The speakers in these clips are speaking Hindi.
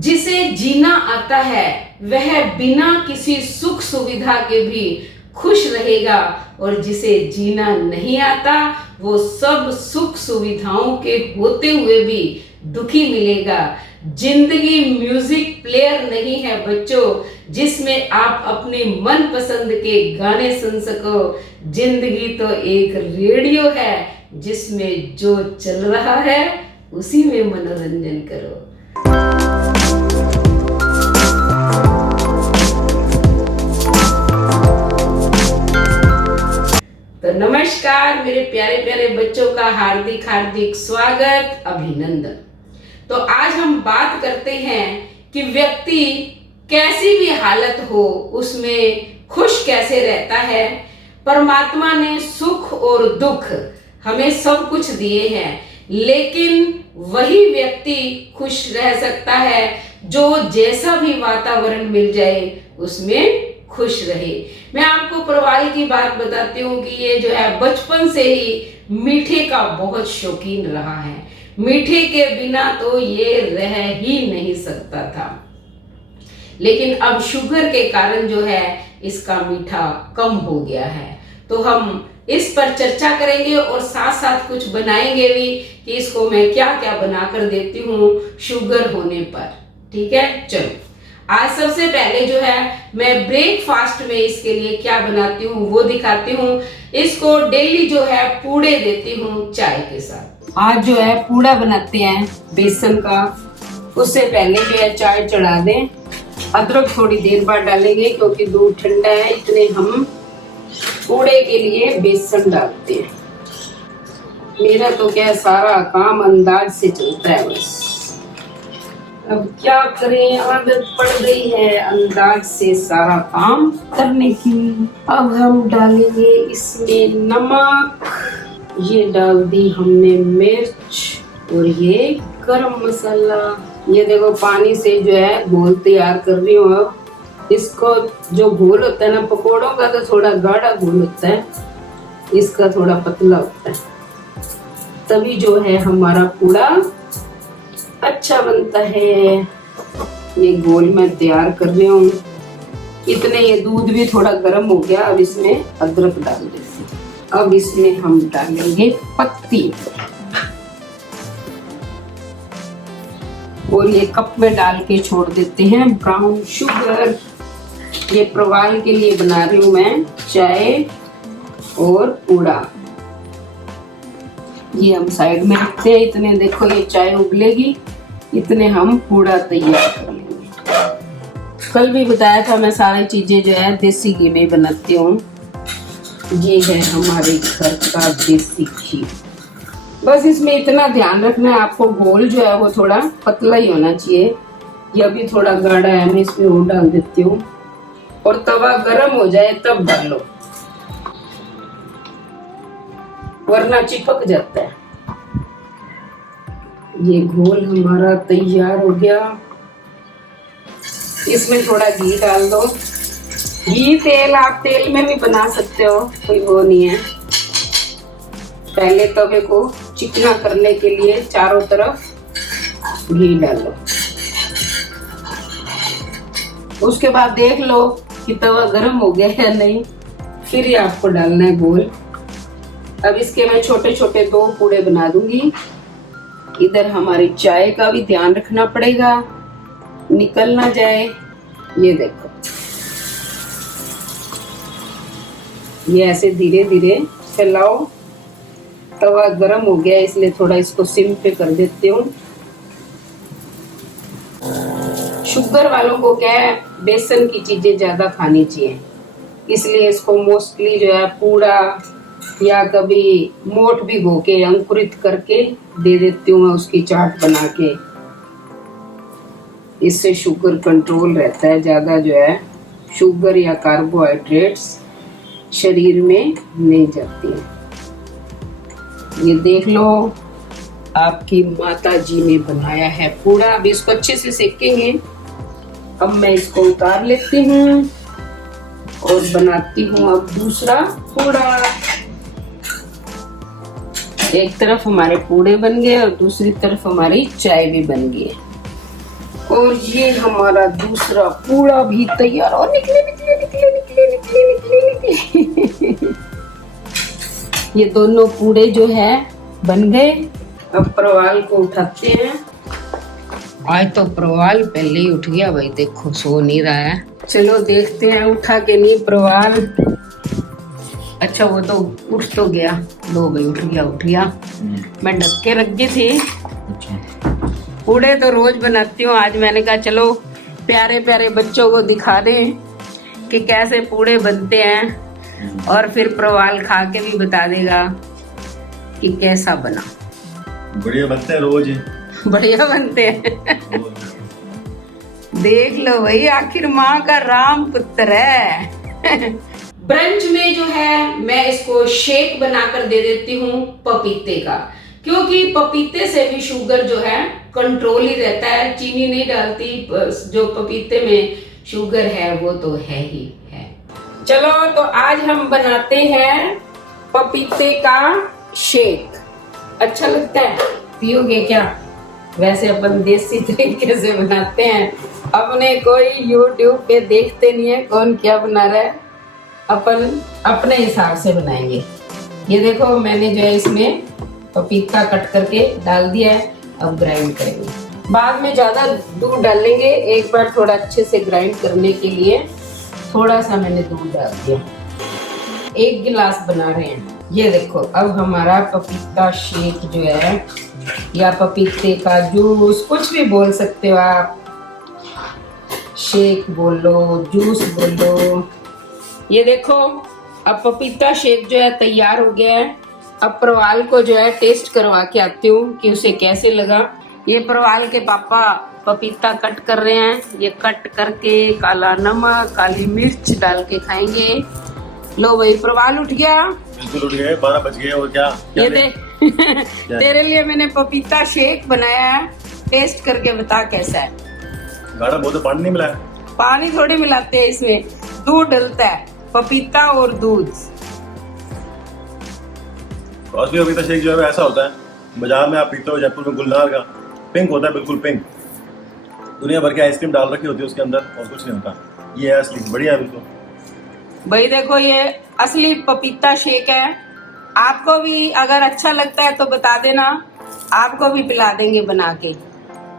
जिसे जीना आता है वह बिना किसी सुख सुविधा के भी खुश रहेगा, और जिसे जीना नहीं आता वो सब सुख सुविधाओं के होते हुए भी दुखी मिलेगा। जिंदगी म्यूजिक प्लेयर नहीं है बच्चों, जिसमें आप अपनी मनपसंद के गाने सुन सको। जिंदगी तो एक रेडियो है, जिसमें जो चल रहा है उसी में मनोरंजन करो। तो नमस्कार मेरे प्यारे प्यारे बच्चों का हार्दिक हार्दिक स्वागत, अभिनंदन। तो आज हम बात करते हैं कि व्यक्ति कैसी भी हालत हो उसमें खुश कैसे रहता है। परमात्मा ने सुख और दुख हमें सब कुछ दिए हैं, लेकिन वही व्यक्ति खुश रह सकता है जो जैसा भी वातावरण मिल जाए उसमें खुश रहे। मैं आपको प्रवाल की बात बताती हूँ कि ये जो है बचपन से ही मीठे का बहुत शौकीन रहा है। मीठे के बिना तो ये रह ही नहीं सकता था, लेकिन अब शुगर के कारण जो है इसका मीठा कम हो गया है। तो हम इस पर चर्चा करेंगे और साथ साथ कुछ बनाएंगे भी कि इसको मैं क्या क्या बनाकर देती हूँ शुगर होने पर। ठीक है, चलो आज सबसे पहले जो है मैं ब्रेकफास्ट में इसके लिए क्या बनाती हूँ वो दिखाती हूँ। इसको डेली जो है पूड़े देती हूँ चाय के साथ। आज जो है पूड़ा बनाते हैं बेसन का। उससे पहले जो है चाय चढ़ा दें। अदरक थोड़ी देर बाद डालेंगे क्योंकि दूध ठंडा है। इतने हम पूड़े के लिए बेसन डालते हैं। मेरा तो क्या सारा काम अंदाज से चलता है बस। अब क्या करें, आदत पड़ गई है अंदाज से सारा काम करने की। अब हम डालेंगे इसमें नमक, ये डाल दी हमने मिर्च और ये गरम मसाला। ये देखो पानी से जो है घोल तैयार कर रही हूँ। अब इसको जो घोल होता है ना पकोड़ों का तो थोड़ा गाढ़ा घोल होता है, इसका थोड़ा पतला होता है, तभी जो है हमारा पूड़ा अच्छा बनता है। ये घोल मैं तैयार कर रही हूँ। इतने ये दूध भी थोड़ा गर्म हो गया। अब इसमें अदरक डाल देते हैं। अब इसमें हम डालेंगे पत्ती और ये कप में डाल के छोड़ देते हैं ब्राउन शुगर। ये प्रवाल के लिए बना रही हूँ मैं चाय और पूड़ा। ये हम साइड में रखते हैं। इतने देखो ये चाय उबलेगी, इतने हम पूड़ा तैयार कर लेंगे। कल भी बताया था मैं सारी चीजें जो है देसी घी में बनाती हूँ। ये है हमारे घर का देसी घी। बस इसमें इतना ध्यान रखना है आपको, घोल जो है वो थोड़ा पतला ही होना चाहिए। यह भी थोड़ा गाढ़ा है, मैं इसमें वो डाल देती हूँ और तवा गर्म हो जाए तब डालो, वरना चिपक जाता है। ये घोल हमारा तैयार हो गया। इसमें थोड़ा घी डाल दो। घी तेल आप तेल में भी बना सकते हो, कोई वो नहीं है। पहले तवे को चिकना करने के लिए चारों तरफ घी डालो। उसके बाद देख लो कि तवा गर्म हो गया है नहीं, फिर ही आपको डालना है घोल। अब इसके मैं छोटे छोटे 2 पूड़े बना दूंगी। इधर हमारी चाय का भी ध्यान रखना पड़ेगा, निकल ना जाए। ये देखो ये ऐसे धीरे धीरे फैलाओ। तवा गरम हो गया इसलिए थोड़ा इसको सिम पे कर देती हूँ। शुगर वालों को क्या है बेसन की चीजें ज्यादा खानी चाहिए, इसलिए इसको मोस्टली जो है पूड़ा या कभी मोठ भिगो के अंकुरित करके दे देती हूँ मैं, उसकी चाट बना के। इससे शुगर कंट्रोल रहता है। ज्यादा जो है शुगर या कार्बोहाइड्रेट्स शरीर में नहीं जाती है। ये देख लो आपकी माता जी ने बनाया है पूड़ा। अब इसको अच्छे से सेकेंगे। अब मैं इसको उतार लेती हूँ और बनाती हूँ अब दूसरा पूड़ा। एक तरफ हमारे पूड़े बन गए और दूसरी तरफ हमारी चाय भी बन गई। और ये हमारा दूसरा पूड़ा भी तैयार। और निकले निकले निकले निकले निकले निकले निकले ये दोनों पूड़े जो है बन गए। अब प्रवाल को उठाते हैं। आज तो प्रवाल पहले ही उठ गया भाई, देखो सो नहीं रहा है। चलो देखते हैं उठा के नहीं प्रवाल। अच्छा वो तो उठ तो गया। लो भाई उठ गया। मैं ढक के रख दी थी। पूड़े तो रोज बनाती हूँ, आज मैंने कहा चलो प्यारे प्यारे बच्चों को दिखा दें कि कैसे पूड़े बनते हैं, और फिर प्रवाल खा के भी बता देगा कि कैसा बना। बढ़िया बनते हैं रोज। बढ़िया बनते हैं। देख लो भाई, आखिर माँ का राम पुत्र है। ब्रंच में जो है मैं इसको शेक बनाकर दे देती हूँ पपीते का, क्योंकि पपीते से भी शुगर जो है कंट्रोल ही रहता है। चीनी नहीं डालती, जो पपीते में शुगर है वो तो है ही है। चलो तो आज हम बनाते हैं पपीते का शेक। अच्छा लगता है? पियोगे क्या? वैसे अपन देसी तरीके से बनाते हैं, अपने कोई YouTube पे देखते नहीं है कौन क्या बना रहा है, अपन अपने हिसाब से बनाएंगे। ये देखो मैंने जो है इसमें पपीता कट करके डाल दिया है। अब ग्राइंड करेंगे, बाद में ज्यादा दूध डालेंगे। एक बार थोड़ा अच्छे से ग्राइंड करने के लिए थोड़ा सा मैंने दूध डाल दिया। 1 गिलास बना रहे हैं। ये देखो अब हमारा पपीता शेक जो है, या पपीते का जूस, कुछ भी बोल सकते हो आप, शेक बोलो, जूस बोलो। ये देखो अब पपीता शेक जो है तैयार हो गया है। अब प्रवाल को जो है टेस्ट करवा के आती हूँ कि उसे कैसे लगा। ये प्रवाल के पापा पपीता कट कर रहे हैं। ये कट करके काला नमक, काली मिर्च डाल के खाएंगे। लो भाई प्रवाल उठ गया। बिल्कुल उठ गए, 12 बज गए। और क्या ये देख तेरे लिए मैंने पपीता शेक बनाया है, टेस्ट करके बता कैसा है। गाढ़ा बहुत है, पानी नहीं मिलाया। पानी थोड़ी मिलाते हैं इसमें, दूध डलता है, पपीता और दूध। असली पपीता शेक जो है ऐसा होता है, बाजार में आप पीते हो जयपुर में गुलनार का, पिंक होता है, बिल्कुल पिंक। दुनिया भर की आइसक्रीम डाल रखी होती है उसके अंदर, और कुछ नहीं होता। ये है असली, बढ़िया है बिल्कुल। भाई देखो ये असली पपीता शेक है। आपको भी अगर अच्छा लगता है तो बता देना, आपको भी पिला देंगे बना के,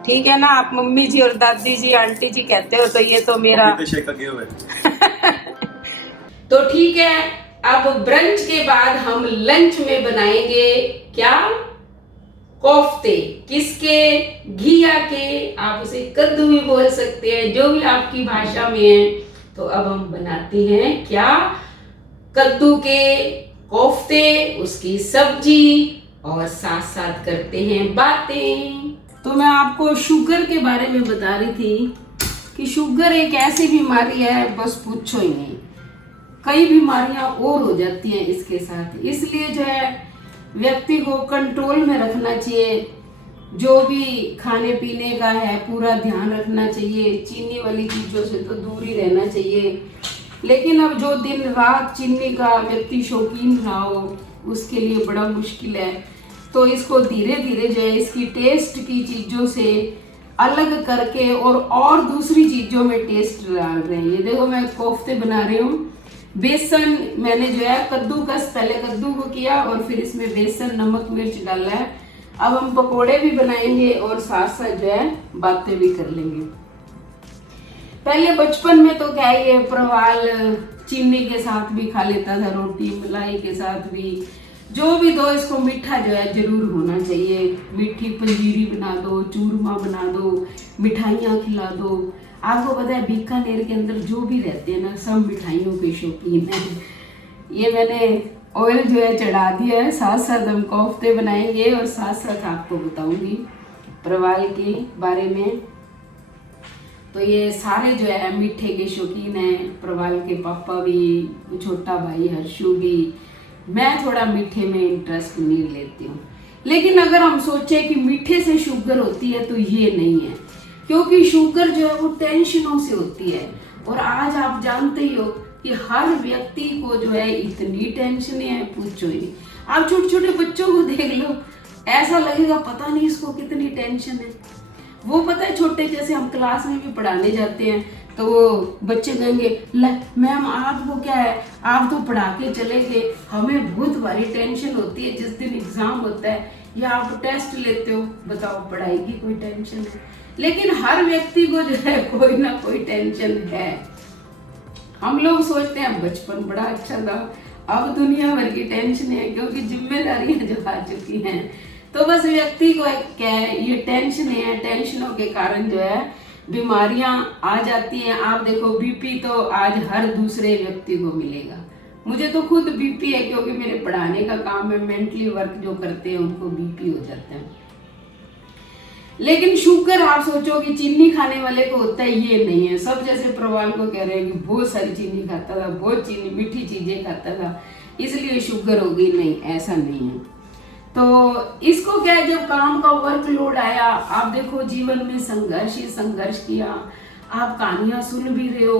ठीक है ना। आप मम्मी जी और दादी जी, आंटी जी कहते हो, तो ये तो मेरा शेक का हुए। तो ठीक है, अब ब्रंच के बाद हम लंच में बनाएंगे क्या? कोफ्ते। किसके? घिया के। आप उसे कद्दू भी बोल सकते हैं, जो भी आपकी भाषा में है। तो अब हम बनाते हैं क्या? कद्दू के कोफ्ते, उसकी सब्जी, और साथ साथ करते हैं बातें। तो मैं आपको शुगर के बारे में बता रही थी कि शुगर एक ऐसी बीमारी है, बस पूछो ही नहीं। कई बीमारियां और हो जाती हैं इसके साथ, इसलिए जो है व्यक्ति को कंट्रोल में रखना चाहिए। जो भी खाने पीने का है पूरा ध्यान रखना चाहिए। चीनी वाली चीजों से तो दूर ही रहना चाहिए। लेकिन अब जो दिन रात चीनी का व्यक्ति शौकीन रहा हो, उसके लिए बड़ा मुश्किल है। तो इसको धीरे धीरे जो है इसकी टेस्ट की चीजों से अलग करके और दूसरी चीजों में टेस्ट डाल रहे हैं। ये देखो मैं कोफ्ते बना रही हूँ। बेसन मैंने जो है कद्दूकस, पहले कद्दू को किया और फिर इसमें बेसन, नमक, मिर्च डाला है। अब हम पकोड़े भी बनाएंगे और साथ साथ जो है बातें भी कर लेंगे। पहले बचपन में तो क्या ये प्रवाल चीनी के साथ भी खा लेता था, रोटी मलाई के साथ भी। जो भी दो, इसको मीठा जो है जरूर होना चाहिए। मीठी पंजीरी बना दो, चूरमा बना दो, मिठाइयाँ खिला दो। आपको पता है बीकानेर के अंदर जो भी रहते हैं ना, सब मिठाइयों के शौकीन हैं। ये मैंने ऑयल जो है चढ़ा दिया है। साथ साथ हम कोफ्ते बनाएंगे और साथ साथ आपको बताऊंगी प्रवाल के बारे में। तो ये सारे जो है मीठे के शौकीन हैं। प्रवाल के पापा भी, छोटा भाई हर्षु भी। मैं थोड़ा मीठे में इंटरेस्ट नहीं लेती हूँ। लेकिन अगर हम सोचे कि मीठे से शुगर होती है तो ये नहीं है, क्योंकि शुगर जो है वो टेंशनों से होती है। और आज आप जानते ही हो कि हर व्यक्ति को जो है इतनी टेंशन है, पूछो ही नहीं। आप छोटे छोटे बच्चों को देख लो, ऐसा लगेगा पता नहीं इसको कितनी टेंशन है। वो पता है छोटे, जैसे हम क्लास में भी पढ़ाने जाते हैं तो वो बच्चे कहेंगे मैम आपको क्या है, आप तो पढ़ा के चले गए, हमें बहुत भारी टेंशन होती है जिस दिन एग्जाम होता है या आप टेस्ट लेते हो, बताओ पढ़ाई की कोई टेंशन है? लेकिन हर व्यक्ति को जो है कोई ना कोई टेंशन है। हम लोग सोचते हैं बचपन बड़ा अच्छा था, अब दुनिया भर की टेंशन है क्योंकि जिम्मेदारियां जो आ चुकी हैं। तो बस व्यक्ति को क्या है, ये टेंशन है, टेंशनों के कारण जो है बीमारियां आ जाती हैं। आप देखो बीपी तो आज हर दूसरे व्यक्ति को मिलेगा, मुझे तो खुद बीपी है क्योंकि मेरे पढ़ाने का काम है, मेंटली वर्क जो करते हैं उनको बीपी हो जाता है। लेकिन शुगर आप सोचो कि चीनी खाने वाले को होता है, ये नहीं है। सब जैसे प्रवाल को कह रहे हैं कि बहुत सारी चीनी खाता था, बहुत चीनी मीठी चीजें खाता था इसलिए शुगर हो गई, नहीं ऐसा नहीं है। तो इसको क्या है, जब काम का वर्कलोड आया, आप देखो जीवन में संघर्ष ही संघर्ष किया, आप कहानियां सुन भी रहे हो,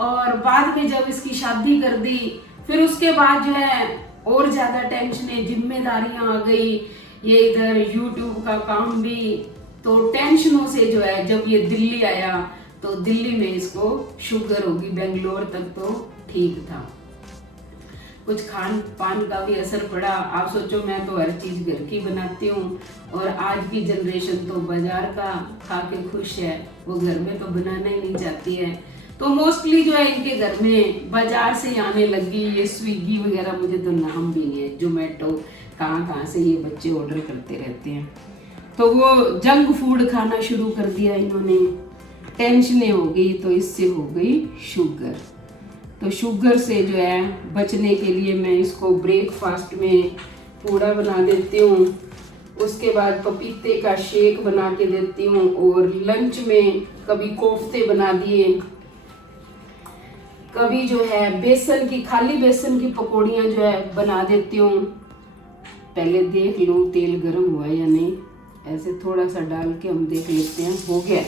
और बाद में जब इसकी शादी कर दी फिर उसके बाद जो है और ज्यादा टेंशनें, जिम्मेदारियां आ गई, ये इधर यूट्यूब का काम भी, तो टेंशनों से जो है जब ये दिल्ली आया तो दिल्ली में इसको शुगर होगी, बेंगलोर तक तो ठीक था। कुछ खान पान का भी असर पड़ा। आप सोचो मैं तो हर चीज घर की बनाती हूँ और आज की जनरेशन तो बाजार का खा के खुश है, वो घर में तो बनाना ही नहीं चाहती है। तो मोस्टली जो है इनके घर में बाजार से आने लगी ये स्विगी वगैरह, मुझे तो नाम भी नहीं है, जोमेटो, कहाँ से ये बच्चे ऑर्डर करते रहते हैं। तो वो जंक फूड खाना शुरू कर दिया इन्होंने, टेंशनें हो गई तो इससे हो गई शुगर। तो शुगर से जो है बचने के लिए मैं इसको ब्रेकफास्ट में पूड़ा बना देती हूँ, उसके बाद पपीते का शेक बना के देती हूँ, और लंच में कभी कोफ्ते बना दिए, कभी जो है बेसन की, खाली बेसन की पकौड़ियाँ जो है बना देती हूँ। पहले देख लो तेल गर्म हुआ या नहीं, ऐसे थोड़ा सा डाल के हम देख लेते हैं, हो गया।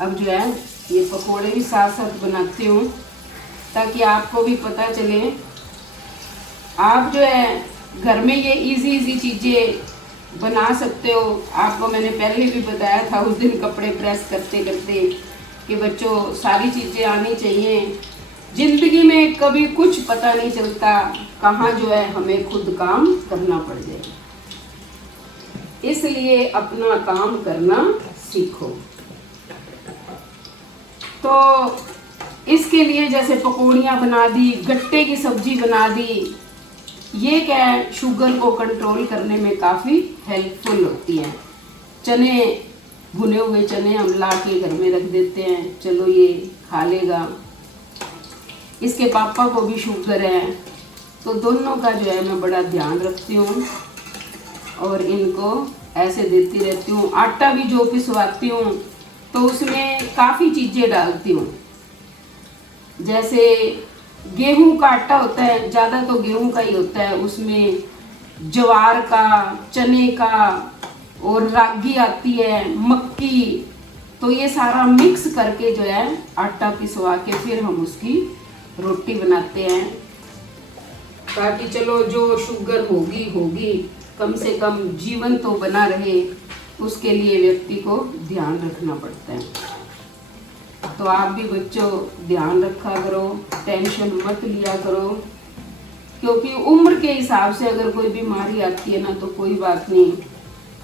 अब जो है ये पकौड़े भी साथ साथ बनाती हूँ ताकि आपको भी पता चले। आप जो है घर में ये इजी चीज़ें बना सकते हो। आपको मैंने पहले भी बताया था उस दिन कपड़े प्रेस करते करते कि बच्चों सारी चीज़ें आनी चाहिए। जिंदगी में कभी कुछ पता नहीं चलता कहाँ जो है हमें खुद काम करना पड़ जाए, इसलिए अपना काम करना सीखो। तो इसके लिए जैसे पकौड़ियाँ बना दी, गट्टे की सब्जी बना दी, ये क्या है शुगर को कंट्रोल करने में काफ़ी हेल्पफुल होती है। चने, भुने हुए चने हम ला के घर में रख देते हैं, चलो ये खा लेगा। इसके पापा को भी शुगर है तो दोनों का जो है मैं बड़ा ध्यान रखती हूँ और इनको ऐसे देती रहती हूँ। आटा भी जो पिसवाती हूँ तो उसमें काफ़ी चीज़ें डालती हूँ, जैसे गेहूं का आटा होता है, ज़्यादा तो गेहूं का ही होता है, उसमें ज्वार का, चने का और रागी आती है, मक्की, तो ये सारा मिक्स करके जो है आटा पिसवा के फिर हम उसकी रोटी बनाते हैं ताकि चलो जो शुगर होगी कम से कम जीवन तो बना रहे, उसके लिए व्यक्ति को ध्यान रखना पड़ता है। तो आप भी बच्चों ध्यान रखा करो, टेंशन मत लिया करो, क्योंकि उम्र के हिसाब से अगर कोई बीमारी आती है ना तो कोई बात नहीं।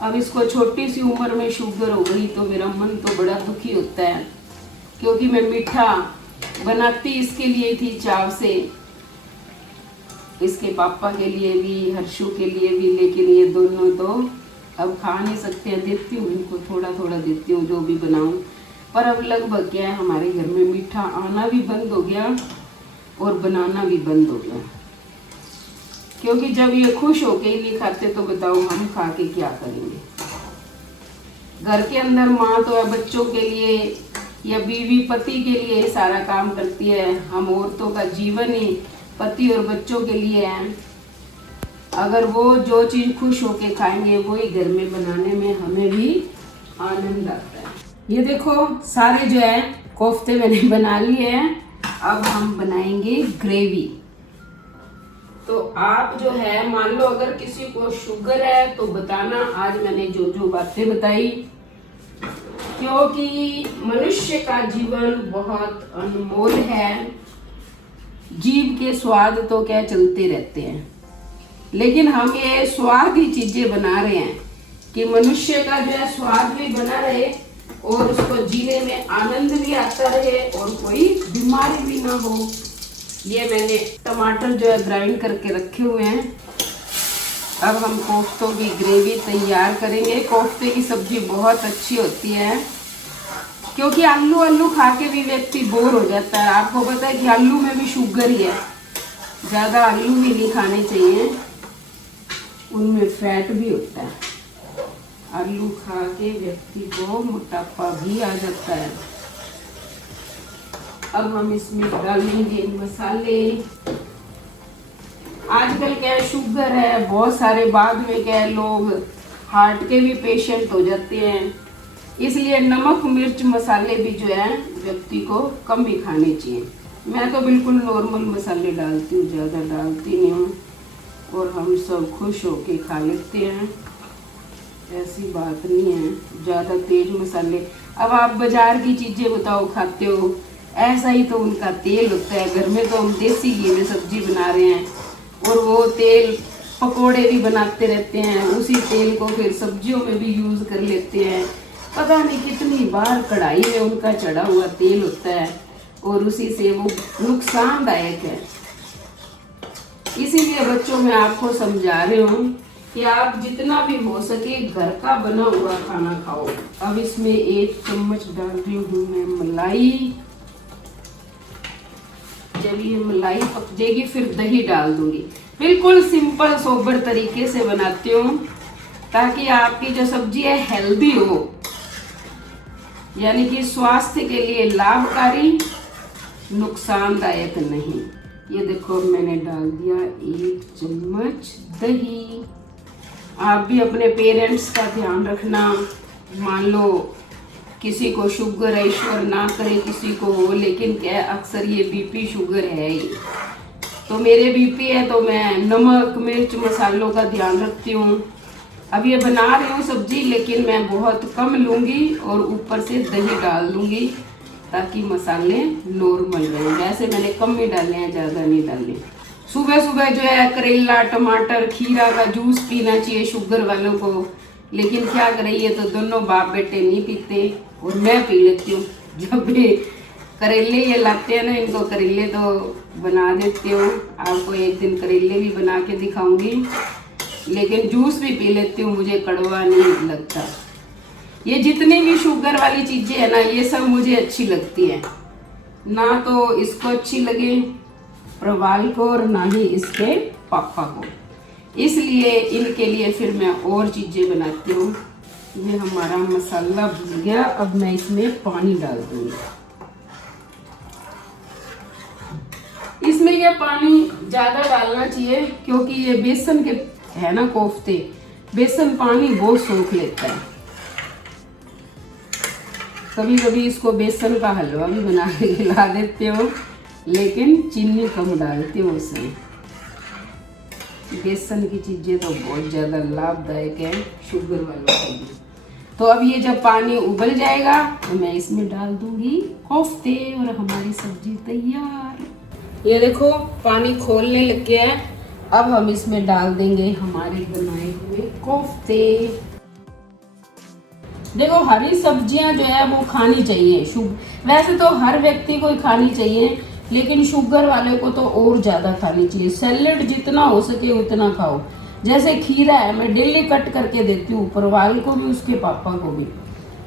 अब इसको छोटी सी उम्र में शुगर हो गई तो मेरा मन तो बड़ा दुखी होता है, क्योंकि मैं मीठा बनाती इसके लिए थी चाव से, इसके पापा के लिए भी, हर्षू के लिए भी, लेकिन ये दोनों तो अब खा नहीं सकते हैं। देती हूँ इनको थोड़ा थोड़ा देती हूँ जो भी बनाऊँ, पर अब लगभग क्या है हमारे घर में मीठा आना भी बंद हो गया और बनाना भी बंद हो गया, क्योंकि जब ये खुश होके ही नहीं खाते तो बताओ हम खा के क्या करेंगे। घर के अंदर माँ तो है बच्चों के लिए या बीवी पति के लिए सारा काम करती है, हम औरतों का जीवन ही पति और बच्चों के लिए है। अगर वो जो चीज़ खुश होके खाएंगे वही घर में बनाने में हमें भी आनंद आता है। ये देखो सारे जो है कोफ्ते मैंने बना लिए हैं, अब हम बनाएंगे ग्रेवी। तो आप जो है मान लो अगर किसी को शुगर है तो बताना, आज मैंने जो जो बातें बताई क्योंकि मनुष्य का जीवन बहुत अनमोल है। जीभ के स्वाद तो क्या चलते रहते हैं, लेकिन हम ये स्वाद ही चीजें बना रहे हैं कि मनुष्य का जो है स्वाद भी बना रहे और उसको जीने में आनंद भी आता रहे और कोई बीमारी भी ना हो। ये मैंने टमाटर जो है ग्राइंड करके रखे हुए हैं। अब हम कोफ्तों की ग्रेवी तैयार करेंगे। कोफ्ते की सब्जी बहुत अच्छी होती है, क्योंकि आलू आलू खा के भी व्यक्ति बोर हो जाता है। आपको पता है कि आलू में भी शुगर ही है, ज़्यादा आलू भी नहीं खाने चाहिए, उनमें फैट भी होता है। आलू खा के व्यक्ति को मोटापा भी आ जाता है। अब हम इसमें डालेंगे मसाले। आजकल क्या है, शुगर है बहुत सारे, बाद में क्या है लोग हार्ट के भी पेशेंट हो जाते हैं, इसलिए नमक मिर्च मसाले भी जो है व्यक्ति को कम ही खाने चाहिए। मैं तो बिल्कुल नॉर्मल मसाले डालती हूँ, ज़्यादा डालती नहीं हूँ, और हम सब खुश होके खा लेते हैं, ऐसी बात नहीं है ज़्यादा तेज मसाले। अब आप बाजार की चीज़ें बताओ खाते हो, ऐसा ही तो उनका तेल होता है। घर में तो हम देसी घी में सब्जी बना रहे हैं और वो तेल पकोड़े भी बनाते रहते हैं, उसी तेल को फिर सब्जियों में भी यूज़ कर लेते हैं। पता नहीं कितनी बार कढ़ाई में उनका चढ़ा हुआ तेल होता है और उसी से वो नुकसानदायक है। इसीलिए बच्चों मैं आपको समझा रही हूँ कि आप जितना भी हो सके घर का बना हुआ खाना खाओ। अब इसमें 1 चम्मच डाल रही हूँ मैं मलाई। जब ये मलाई पक जाएगी फिर दही डाल दूंगी। बिल्कुल सिंपल सोबर तरीके से बनाती हूँ ताकि आपकी जो सब्जी है हेल्दी हो, यानी कि स्वास्थ्य के लिए लाभकारी, नुकसानदायक नहीं। ये देखो मैंने डाल दिया 1 चम्मच दही। आप भी अपने पेरेंट्स का ध्यान रखना। मान लो किसी को शुगर है, ईश्वर ना करे किसी को हो, लेकिन क्या अक्सर ये बीपी शुगर है ही, तो मेरे बीपी है तो मैं नमक मिर्च मसालों का ध्यान रखती हूँ। अब ये बना रही हूँ सब्जी, लेकिन मैं बहुत कम लूँगी और ऊपर से दही डाल दूँगी ताकि मसाले नॉर्मल रहें। वैसे मैंने कम ही डाले हैं, ज़्यादा नहीं डाले। सुबह सुबह जो है करेला टमाटर खीरा का जूस पीना चाहिए शुगर वालों को, लेकिन क्या करें, ये तो दोनों बाप बेटे नहीं पीते और मैं पी लेती हूँ। जब भी करेले ये लाते हैं ना, इनको करेले तो बना देती हूँ। आपको एक दिन करेले भी बना के दिखाऊंगी, लेकिन जूस भी पी लेती हूँ, मुझे कड़वा नहीं लगता। ये जितनी भी शुगर वाली चीज़ें है ना, ये सब मुझे अच्छी लगती है। ना तो इसको अच्छी लगे प्रवाल को और ना ही इसके पापा को, इसलिए इनके लिए फिर मैं और चीज़ें बनाती हूँ। ये हमारा मसाला भून गया, अब मैं इसमें पानी डाल दूँगी। इसमें ये पानी ज़्यादा डालना चाहिए क्योंकि ये बेसन के है ना कोफ्ते, बेसन पानी बहुत सोख लेता है। कभी कभी इसको बेसन का हलवा भी बना के खिला देते हो, लेकिन चीनी कम डालती हूँ उसमें। बेसन की चीज़ें तो बहुत ज़्यादा लाभदायक है शुगर वालों के लिए। तो अब ये जब पानी उबल जाएगा तो मैं इसमें डाल दूंगी कोफ्ते और हमारी सब्जी तैयार। ये देखो पानी खोलने लग गया है। अब हम इसमें डाल देंगे हमारे बनाए हुए कोफ्ते। देखो हरी सब्जियां जो है वो खानी चाहिए। वैसे तो हर व्यक्ति को खानी चाहिए, लेकिन शुगर वाले को तो और ज़्यादा खानी चाहिए। सैलेड जितना हो सके उतना खाओ। जैसे खीरा है, मैं डेली कट करके देती हूँ परवाल को भी उसके पापा को भी।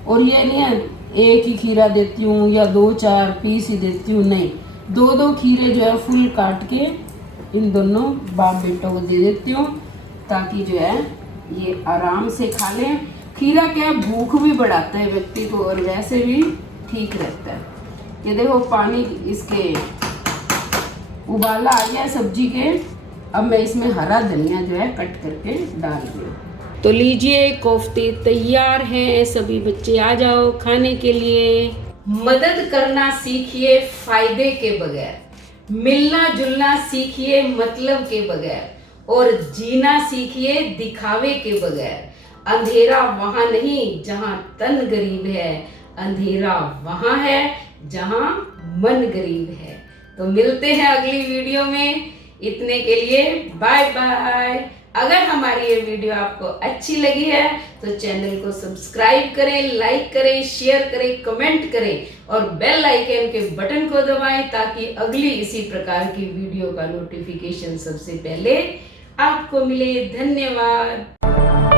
और ये नहीं है एक ही खीरा देती हूँ या 2-4 पीस ही देती हूँ, नहीं, 2-2 खीरे जो है फुल काट के इन दोनों बाप बेटों को दे देती हूँ ताकि जो है ये आराम से खा लें। खीरा क्या भूख भी बढ़ाता है व्यक्ति को और वैसे भी ठीक रहता है। ये देखो पानी इसके उबाला आ गया सब्जी के। अब मैं इसमें हरा धनिया जो है कट करके डाल दूँ। तो लीजिए कोफ्ते तैयार हैं। सभी बच्चे आ जाओ खाने के लिए। मदद करना सीखिए फायदे के बगैर, मिलना जुलना सीखिए मतलब के बगैर, और जीना सीखिए दिखावे के बगैर। अंधेरा वहां नहीं जहां तन गरीब है, अंधेरा वहाँ है जहाँ मन गरीब है। तो मिलते हैं अगली वीडियो में, इतने के लिए बाय बाय। अगर हमारी ये वीडियो आपको अच्छी लगी है तो चैनल को सब्सक्राइब करें, लाइक करें, शेयर करें, कमेंट करें और बेल आइकन के बटन को दबाएं ताकि अगली इसी प्रकार की वीडियो का नोटिफिकेशन सबसे पहले आपको मिले। धन्यवाद।